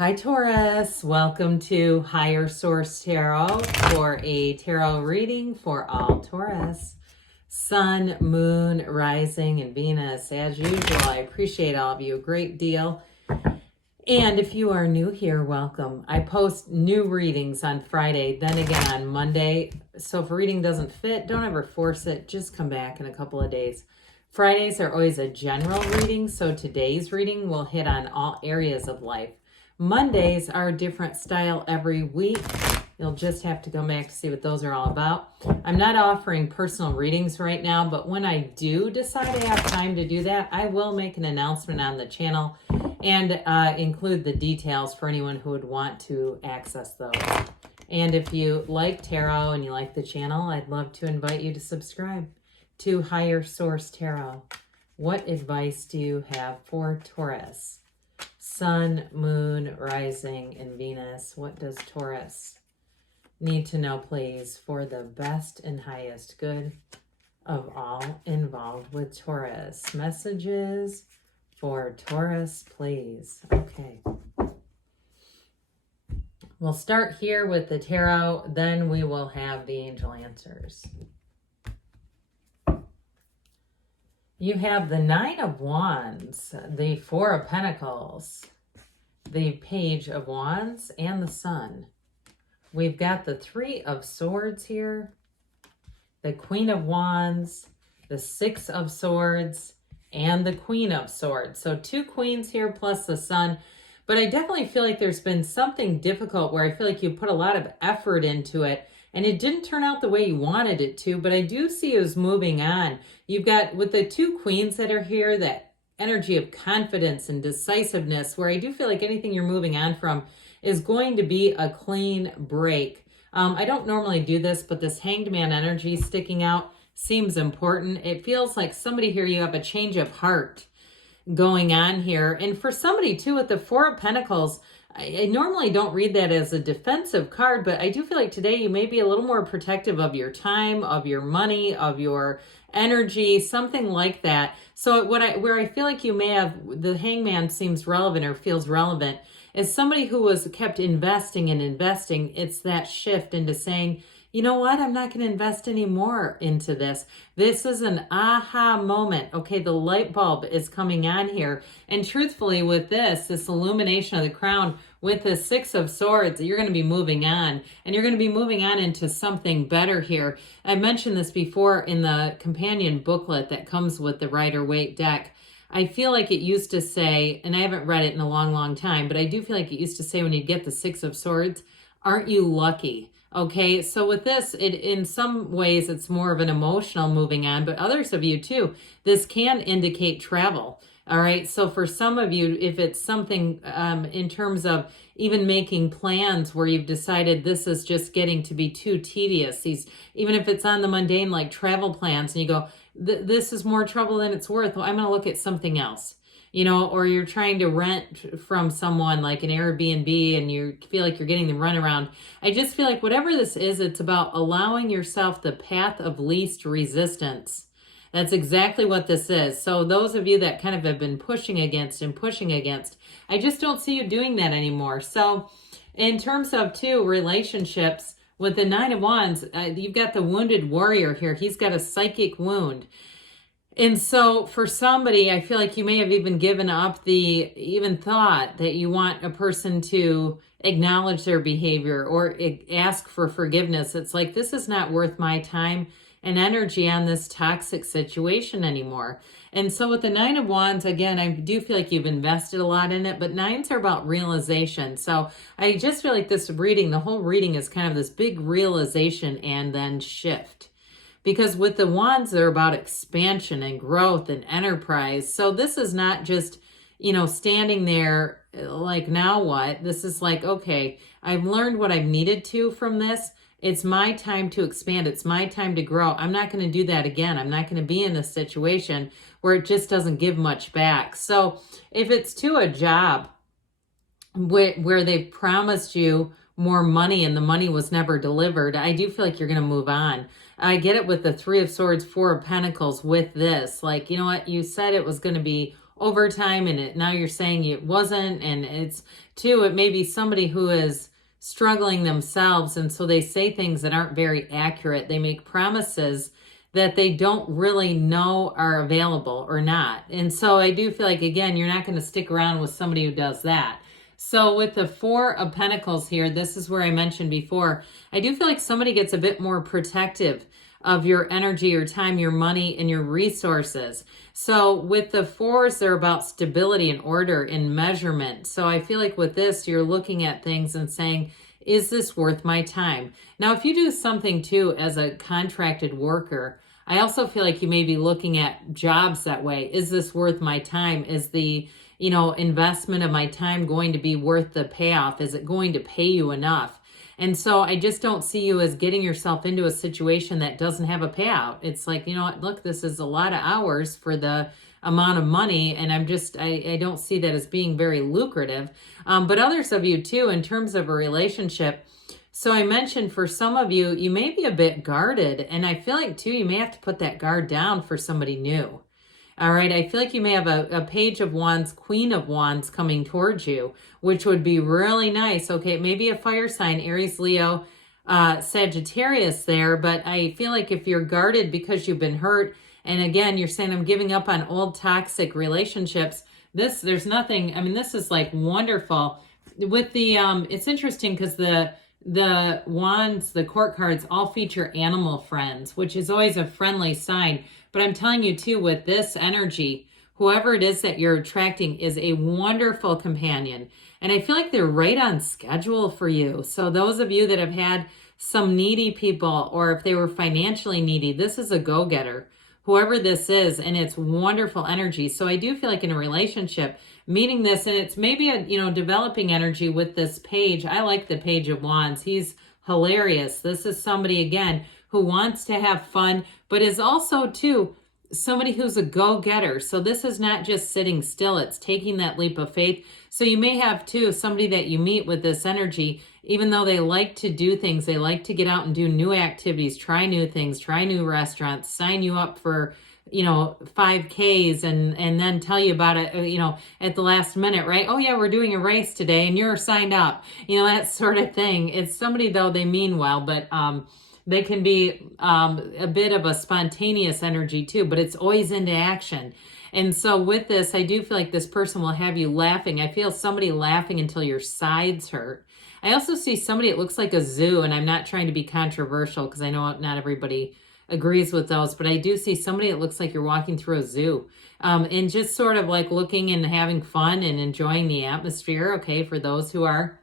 Hi Taurus, welcome to Higher Source Tarot for a tarot reading for all Taurus. Sun, Moon, Rising, and Venus. As usual, I appreciate all of you a great deal. And if you are new here, welcome. I post new readings on Friday, then again on Monday. So if a reading doesn't fit, don't ever force it. Just come back in a couple of days. Fridays are always a general reading, so today's reading will hit on all areas of life. Mondays are a different style every week. You'll just have to go back to see what those are all about. I'm not offering personal readings right now, but when I do decide I have time to do that, I will make an announcement on the channel and include the details for anyone who would want to access those. And if you like tarot and you like the channel, I'd love to invite you to subscribe to Higher Source Tarot. What advice do you have for Taurus? Sun, Moon, Rising, and Venus. What does Taurus need to know, please, for the best and highest good of all involved with Taurus? Messages for Taurus, please. Okay. We'll start here with the tarot, then we will have the angel answers. You have the Nine of Wands, the Four of Pentacles, the Page of Wands, and the Sun. We've got the Three of Swords here, the Queen of Wands, the Six of Swords, and the Queen of Swords. So two queens here plus the Sun. But I definitely feel like there's been something difficult where I feel like you put a lot of effort into it and it didn't turn out the way you wanted it to, but I do see it as moving on. You've got, with the two queens that are here, that energy of confidence and decisiveness, where I do feel like anything you're moving on from is going to be a clean break. I don't normally do this, but this Hanged Man energy sticking out seems important. It feels like somebody here, you have a change of heart going on here. And for somebody too, with the Four of Pentacles, I normally don't read that as a defensive card, but I do feel like today you may be a little more protective of your time, of your money, of your energy, something like that. So where I feel like you may have, the Hangman seems relevant or feels relevant, is somebody who was kept investing and investing. It's that shift into saying, you know what? I'm not going to invest any more into this. This is an aha moment. Okay, the light bulb is coming on here. And truthfully, with this illumination of the crown, with the Six of Swords, you're going to be moving on. And you're going to be moving on into something better here. I mentioned this before in the companion booklet that comes with the Rider-Waite deck. I feel like it used to say, and I haven't read it in a long, long time, but I do feel like it used to say when you get the Six of Swords, aren't you lucky? Okay, so with this, in some ways, it's more of an emotional moving on, but others of you too, this can indicate travel. All right, so for some of you, if it's something in terms of even making plans where you've decided this is just getting to be too tedious, even if it's on the mundane like travel plans, and you go, this is more trouble than it's worth, well, I'm going to look at something else. You know, or you're trying to rent from someone like an Airbnb and you feel like you're getting the runaround. I just feel like whatever this is, it's about allowing yourself the path of least resistance. That's exactly what this is. So those of you that kind of have been pushing against, I just don't see you doing that anymore. So in terms of relationships, with the Nine of Wands, you've got the wounded warrior here. He's got a psychic wound. And so for somebody, I feel like you may have even given up even thought that you want a person to acknowledge their behavior or ask for forgiveness. It's like, this is not worth my time and energy on this toxic situation anymore. And so with the Nine of Wands, again, I do feel like you've invested a lot in it, but nines are about realization. So I just feel like this reading, the whole reading is kind of this big realization and then shift. Because with the wands, they're about expansion and growth and enterprise. So this is not just, standing there like, now what? This is like, okay, I've learned what I've needed to from this. It's my time to expand. It's my time to grow. I'm not going to do that again. I'm not going to be in a situation where it just doesn't give much back. So if it's to a job where they've promised you more money and the money was never delivered, I do feel like you're going to move on. I get it with the Three of Swords, Four of Pentacles with this. Like, you know what? You said it was going to be overtime and now you're saying it wasn't. And it's too, it may be somebody who is struggling themselves, and so they say things that aren't very accurate. They make promises that they don't really know are available or not. And so I do feel like, again, you're not going to stick around with somebody who does that. So with the Four of Pentacles here, this is where I mentioned before, I do feel like somebody gets a bit more protective of your energy, your time, your money, and your resources. So with the fours, they're about stability and order and measurement. So I feel like with this, you're looking at things and saying, is this worth my time? Now, if you do something too as a contracted worker, I also feel like you may be looking at jobs that way. Is this worth my time? Is the, investment of my time going to be worth the payoff? Is it going to pay you enough? And so I just don't see you as getting yourself into a situation that doesn't have a payout. It's like, you know what, look, this is a lot of hours for the amount of money. And I don't see that as being very lucrative. But others of you too, in terms of a relationship. So I mentioned for some of you, you may be a bit guarded. And I feel like too, you may have to put that guard down for somebody new. All right, I feel like you may have a Page of Wands, Queen of Wands coming towards you, which would be really nice. Okay, maybe a fire sign, Aries, Leo, Sagittarius there, but I feel like if you're guarded because you've been hurt, and again, you're saying I'm giving up on old toxic relationships, there's nothing, I mean, this is like wonderful. With the, it's interesting because the wands, the court cards all feature animal friends, which is always a friendly sign. But I'm telling you too, with this energy, whoever it is that you're attracting is a wonderful companion. And I feel like they're right on schedule for you. So those of you that have had some needy people, or if they were financially needy, this is a go-getter, whoever this is, and it's wonderful energy. So I do feel like in a relationship, meeting this, and it's maybe a, developing energy with this page. I like the Page of Wands. He's hilarious. This is somebody, again, who wants to have fun, but is also, too, somebody who's a go-getter. So this is not just sitting still. It's taking that leap of faith. So you may have, too, somebody that you meet with this energy, even though they like to do things, they like to get out and do new activities, try new things, try new restaurants, sign you up for 5Ks and then tell you about it, at the last minute, right? Oh yeah, we're doing a race today and you're signed up, that sort of thing. It's somebody, though, they mean well, but they can be a bit of a spontaneous energy too, but it's always into action. And so with this, I do feel like this person will have you laughing. I feel somebody laughing until your sides hurt. I also see somebody, it looks like a zoo, and I'm not trying to be controversial because I know not everybody agrees with those, but I do see somebody that looks like you're walking through a zoo, and just sort of like looking and having fun and enjoying the atmosphere, okay, for those who are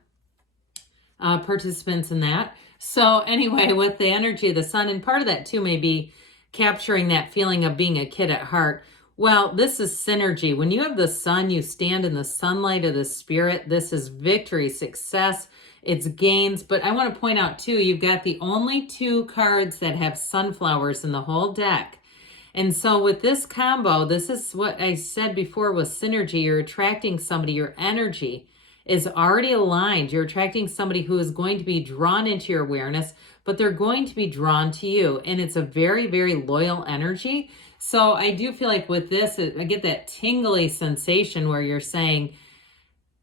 participants in that. So anyway, with the energy of the sun, and part of that too may be capturing that feeling of being a kid at heart. Well, this is synergy. When you have the sun, you stand in the sunlight of the spirit. This is victory, success, it's gains. But I want to point out too, you've got the only two cards that have sunflowers in the whole deck. And so with this combo, this is what I said before with synergy. You're attracting somebody, your energy is already aligned. You're attracting somebody who is going to be drawn into your awareness, but they're going to be drawn to you. And it's a very, very loyal energy. So I do feel like with this, I get that tingly sensation where you're saying,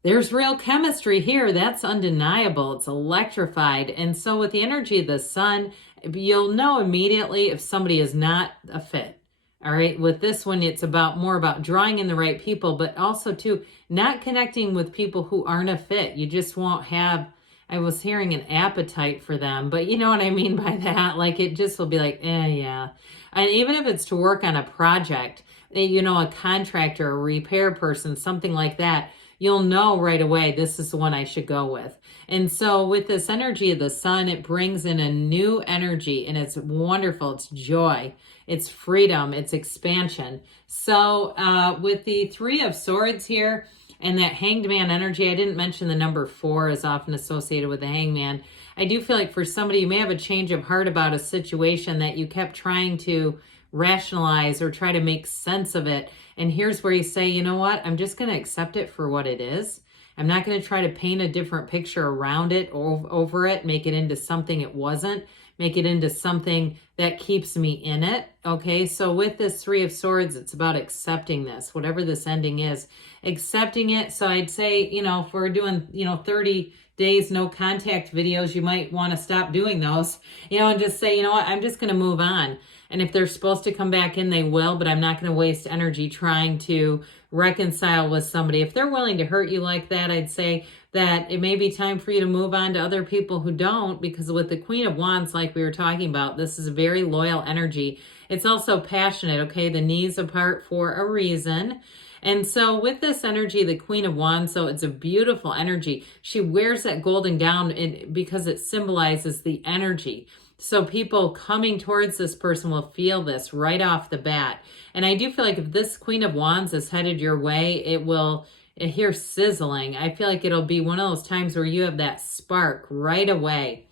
there's real chemistry here. That's undeniable. It's electrified. And so with the energy of the sun, you'll know immediately if somebody is not a fit. All right. With this one, it's more about drawing in the right people, but also too, not connecting with people who aren't a fit. You just won't have, I was hearing an appetite for them, but you know what I mean by that? Like it just will be like, yeah. And even if it's to work on a project, a contractor, a repair person, something like that, you'll know right away, this is the one I should go with. And so with this energy of the sun, it brings in a new energy, and it's wonderful. It's joy, it's freedom, it's expansion. So with the Three of Swords here and that Hanged Man energy, I didn't mention the number 4 is often associated with the Hangman. I do feel like for somebody, you may have a change of heart about a situation that you kept trying to rationalize or try to make sense of it. And here's where you say, you know what? I'm just going to accept it for what it is. I'm not going to try to paint a different picture around it or over it, make it into something it wasn't, make it into something that keeps me in it. Okay, so with this Three of Swords, it's about accepting this, whatever this ending is, accepting it. So I'd say, you know, if we're doing, you know, 30 days no contact videos, you might want to stop doing those, you know, and just say, you know what, I'm just going to move on. And if they're supposed to come back in, they will, but I'm not going to waste energy trying to reconcile with somebody. If they're willing to hurt you like that, I'd say that it may be time for you to move on to other people who don't, because with the Queen of Wands, like we were talking about, this is a very loyal energy. It's also passionate, okay? The knees apart for a reason. And so with this energy, the Queen of Wands, so it's a beautiful energy. She wears that golden gown because it symbolizes the energy. So people coming towards this person will feel this right off the bat. And I do feel like if this Queen of Wands is headed your way, it will hear sizzling. I feel like it'll be one of those times where you have that spark right away.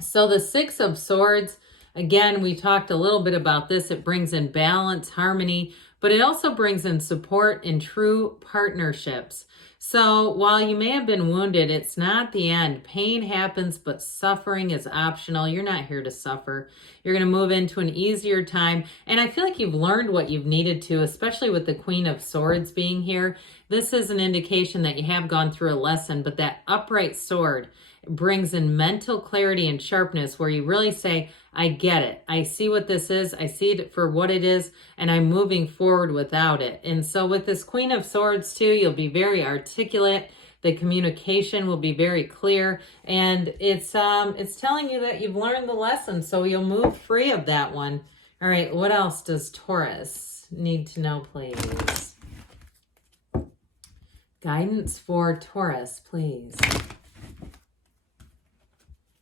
So the Six of Swords, again, we talked a little bit about this. It brings in balance, harmony, but it also brings in support in true partnerships. So while you may have been wounded, it's not the end. Pain happens, but suffering is optional. You're not here to suffer. You're going to move into an easier time. And I feel like you've learned what you've needed to, especially with the Queen of Swords being here. This is an indication that you have gone through a lesson, but that upright sword brings in mental clarity and sharpness where you really say, I get it. I see what this is. I see it for what it is, and I'm moving forward without it. And so with this Queen of Swords too, you'll be very articulate. The communication will be very clear, and it's telling you that you've learned the lesson, so you'll move free of that one. All right, what else does Taurus need to know, please? Guidance for Taurus, please.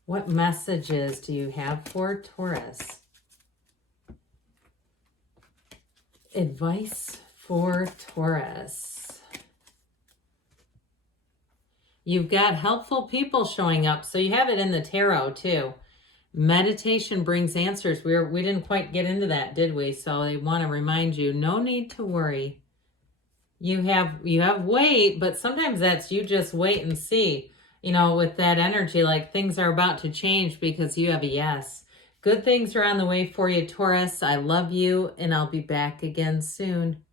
What messages do you have for Taurus? Advice for Taurus. You've got helpful people showing up, so you have it in the tarot too. Meditation brings answers. We didn't quite get into that, did we? So I want to remind you, no need to worry. You have wait, but sometimes that's you just wait and see. You know, with that energy, like things are about to change because you have a yes. Good things are on the way for you, Taurus. I love you, and I'll be back again soon.